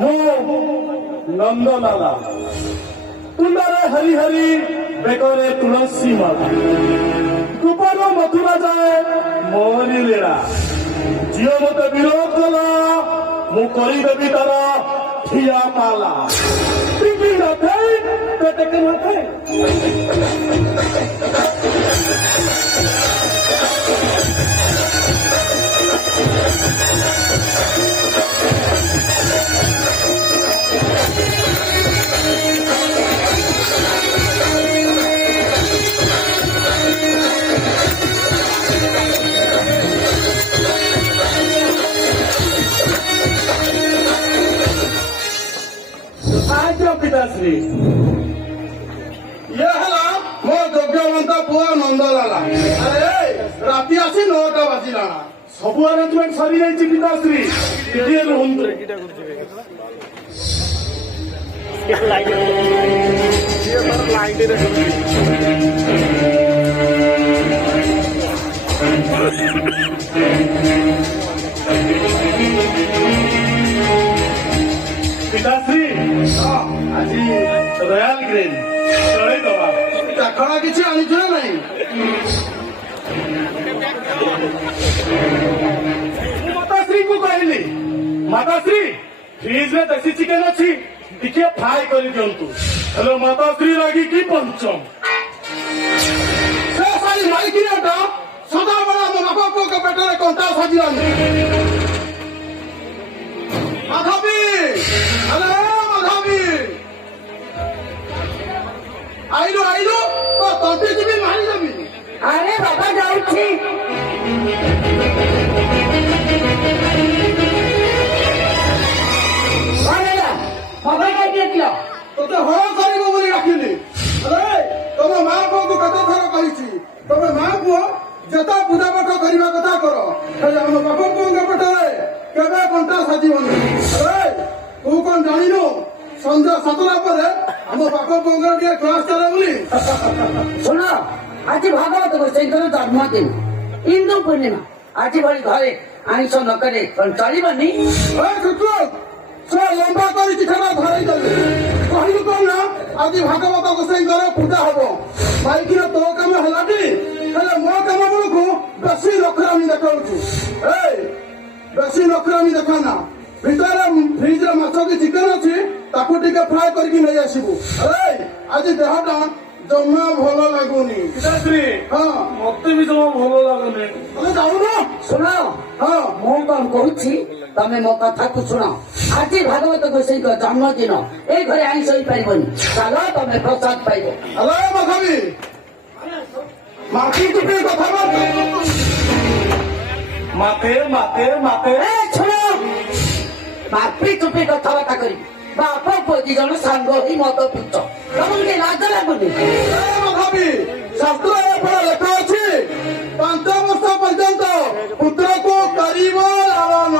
ମୁଁ ନନ୍ଦଲାଲା ତୁଣ୍ଡରେ ହରି ହରି ବେକରେ ତୁଳସୀ ମାଲା ଗୋପାଳ ମଥୁରା ଯାଏ ମୋରି ଲୀଳା ଝିଅ ମତେ ବିରୋଧ କଲା ମୁଁ କରିଦେବି ତାର ଠିଆ ପାଲା ଟିକି ନଥାଏ ପେଟକେ ନଥାଏ पिताश्री ये है मो यज्ञवंत पुआ नंदलाला अरे राति आसी 9टा बाजिला ସବୁ ଆରେଞ୍ଜମେଣ୍ଟ ସରିଯାଇଛି ପିତାଶ୍ରୀ ଟିକିଏ ରୁହନ୍ତୁ ପିତାଶ୍ରୀ ଆଜି ରୟାଲ ଗ୍ରୀନ ଚଳେଇଦବା ଚାଖଣା କିଛି ଆଣିଛୁ ନା ନାହିଁ ମୁଁ ମାତାଶ୍ରୀଙ୍କୁ କହିଲି ମାତାଶ୍ରୀ ଫ୍ରିଜରେ ଦେଶୀ ଚିକେନ ଅଛି ଟିକେ ଫ୍ରାଏ କରିଦିଅନ୍ତୁ ହେଲେ ମାତାଶ୍ରୀ ରାଗିକି ପଞ୍ଚମ ସେ ସାଇ ମାଇକିରିଆଟା ସଦାବେଳେ ଆମ ବାପା ପୁଅଙ୍କ ପେଟରେ କଣ୍ଟା ସାଜିଲାନି ମାଧବୀ ଆରେ ମାଧବୀ ଆଇଲୁ ଆଇଲୁ ତ ତଣ୍ଟି ଯିବି ମାରିଦେବି ଆରେ ବାବା ଯାଉଛି ମୋବାଇଲ କାଟି ଆସିଲ ତୋତେ ହଳ କରିବ ବୋଲି ଡାକିଲି ଆରେ ତମ ମା ପୁଅକୁ କେତେ ଥର କହିଛି ତମେ ମା ପୁଅ ଯେତେ ପୂଜା ପାଠ କରିବା କଥା କର ହେଲେ ଆମ ବାପ ପୁଅଙ୍କ ପେଟରେ କେବେ କଣ୍ଟା ସାଜିବନି ଆରେ ତୁ କଣ ଜାଣିନୁ ସନ୍ଧ୍ୟା 7ଟା ପରେ ଆମ ବାପ ପୁଅଙ୍କର ଟିକେ କ୍ଲାସ ଚାଲେ ବୋଲି ଶୁଣ ଆଜି ଭାଗବତ ଗୋସାଇଙ୍କର ଜନ୍ମଦିନ ହିନ୍ଦୁ ପୂର୍ଣ୍ଣିମା ଆଜି ଭଳି ଘରେ ଆଇଁଷ ନ କଲେ କଣ ଚଳିବନି ସେ ଲମ୍ବା କରିକି ଖେଳ ଧରେଇ ଦେଲେ କହିଲୁ କଣ ନା ଆଜି ଭାଗବତ ଗୋସାଇଙ୍କର ପୂଜା ହବ ବାଇକିର ତୋ କାମ ହେଲାଟି ହେଲେ ମୋ କାମ ବେଳକୁ ବେଶୀ ନଖରାମି ଦେଖାଉଛୁ ବେଶୀ ନଖରାମି ଦେଖାନା ଭିତରେ ଫ୍ରିଜରେ ମାଛ କି ଚିକେନ ଅଛି ତାକୁ ଟିକେ ଫ୍ରାଏ କରିକି ନେଇ ଆସିବୁ ଆଜି ଦେହଟା ଜମା ଭଲ ଲାଗୁନି ପିତାଶ୍ରୀ ହଁ ମତେ ବି ଜମା ଭଲ ଲାଗୁନି ତମେ ଯାଉନ ଶୁଣ ହଁ ମୁଁ କଣ କହୁଛି ତମେ ମୋ କଥାକୁ ଶୁଣ ଆଜି ଭାଗବତ ଗୋସାଇଙ୍କ ଜନ୍ମଦିନ ଏ ଘରେ ଆଇଁଷ ହେଇପାରିବନି ଚାଲ ତମେ ପ୍ରସାଦ ପାଇବ ହ୍ୟାଲୋ ମାଧବୀ ମାଟି ଟୁପି କଥାବାର୍ତ୍ତା ମାତେ ମାତେ ମାତେ ଏ ଶୁଣ ମାପି ଚୁପି କଥାବାର୍ତ୍ତା କରିବି ବାପ ପୁଅ 2 ଜଣ ସାଙ୍ଗ ହେଇ ମଦ ପିଉଛ ତମକୁ ଟିକେ ଲାଜ ଲାଗୁନି ଭାବି ଶାସ୍ତ୍ରରେ ଫଳ ଲେଖା ଅଛି 5 ବର୍ଷ ପର୍ଯ୍ୟନ୍ତ ପୁତ୍ରକୁ କରିବ ଲାଳନ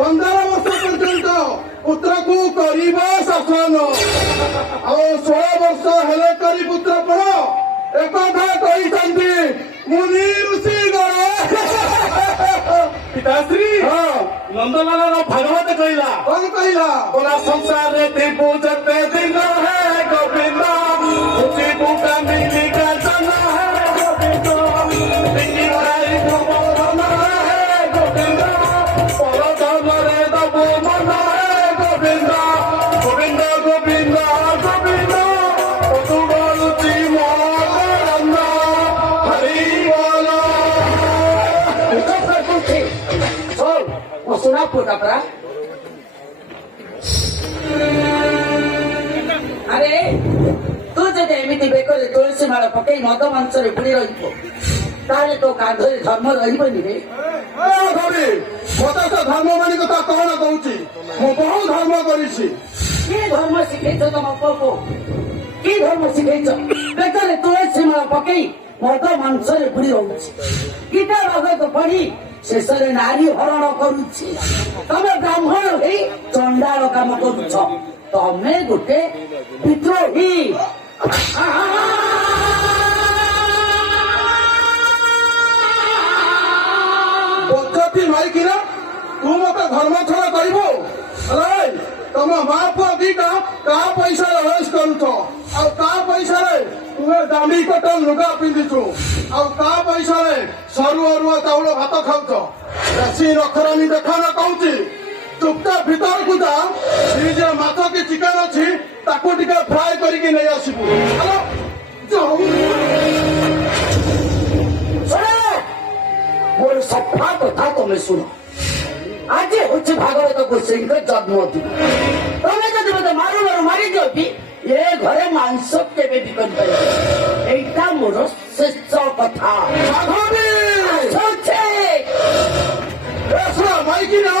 15 ବର୍ଷ ପର୍ଯ୍ୟନ୍ତ ପୁତ୍ରକୁ କରିବ ଶାସନ ଆଉ 16 ବର୍ଷ ହେଲେ କରି ପୁତ୍ର ପଣ ଏକଥା କହିଛନ୍ତି ମୁନି ଋଷି ଗଣ ପିତାଶ୍ରୀ ନନ୍ଦଲାଲାର ଭାଗବତ କହିଲା କଣ କହିଲା पूरा संसार रे पूजते दिन है गोविंद खुशी पूका मिली का जना है गोविंद मिली भाई को मन है गोविंद पर धर्मरे दबो मन है गोविंद गोविंद गोविंद गोविंद तू बोलती मोहन हरि बोलो वो सुना पूरा परा ଆରେ ତୁ ଯଦି ଏମିତି ବେକରେ ତୁଳସୀ ମାଳ ପକେଇ ମଦ ମାଂସରେ ବୁଡି ରହିବ ତାହେଲେ ତୋ କାନ୍ଧରେ ଧର୍ମ ରହିବନି ରେ ମତେ ସେ ଧର୍ମ ମାନି କଥା କଣ କହୁଛି ମୁଁ ବହୁ ଧର୍ମ କରିଛି କି ଧର୍ମ ଶିଖେଇଛ ତମ ପୁଅକୁ କି ଧର୍ମ ଶିଖେଇଛ ବେକରେ ତୁଳସୀ ମାଳ ପକେଇ ମଦ ମାଂସରେ ବୁଡି ରହୁଛି ଗୀତା ଭାଗବତ ପଢି ଶେଷରେ ନାରୀ ହରଣ କରୁଛି ତମେ ବ୍ରାହ୍ମଣ ହେଇ ଚଣ୍ଡାଳ କାମ କରୁଛ ତମେ ଗୋଟେ ବିଦ୍ରୋହୀ ବଜ୍ରତି ମାରିକିନା ତୁ ମତେ ଧର୍ମ ଛଡା କରିବୁ ଆରେ ତମ ମା ପୁଅ ଦିଟା କାହା ପଇସାରେ ଅରେଞ୍ଜ କରୁଛ ଆଉ କାହା ପଇସାରେ ତୁମେ ଦାମୀ କଟନ ଲୁଗା ପିନ୍ଧିଛୁ ଆଉ କାହା ପଇସାରେ ସରୁ ଅରୁଆ ଚାଉଳ ଭାତ ଖାଉଛ ବେଶୀ ନଖରାମି ଦେଖାନ କହୁଛି ଚୁପଚାପ ଭିତରକୁ ଯା ଫ୍ରିଜରେ ମାଛ କି ଚିକେନ ଅଛି ତାକୁ ଟିକେ ଫ୍ରାଏ କରିକି ନେଇ ଆସିବୁ ହ୍ୟାଲୋ ଯାଉ ମୋର ସଫା କଥା ତମେ ଶୁଣ ଆଜି ହଉଛି ଭାଗବତ ଗୋସାଇଙ୍କ ଜନ୍ମଦିନ ତମେ ଯଦି ମତେ ମାରୁ ମାରୁ ମାରିଦିଅ କି ଏ ଘରେ ମାଂସ କେବେ ବି କରିପାରିବ ଏଇଟା ମୋର ଶେଷ କଥା ମାଧବୀ ଆସୁଛି। ମାଇକି ନା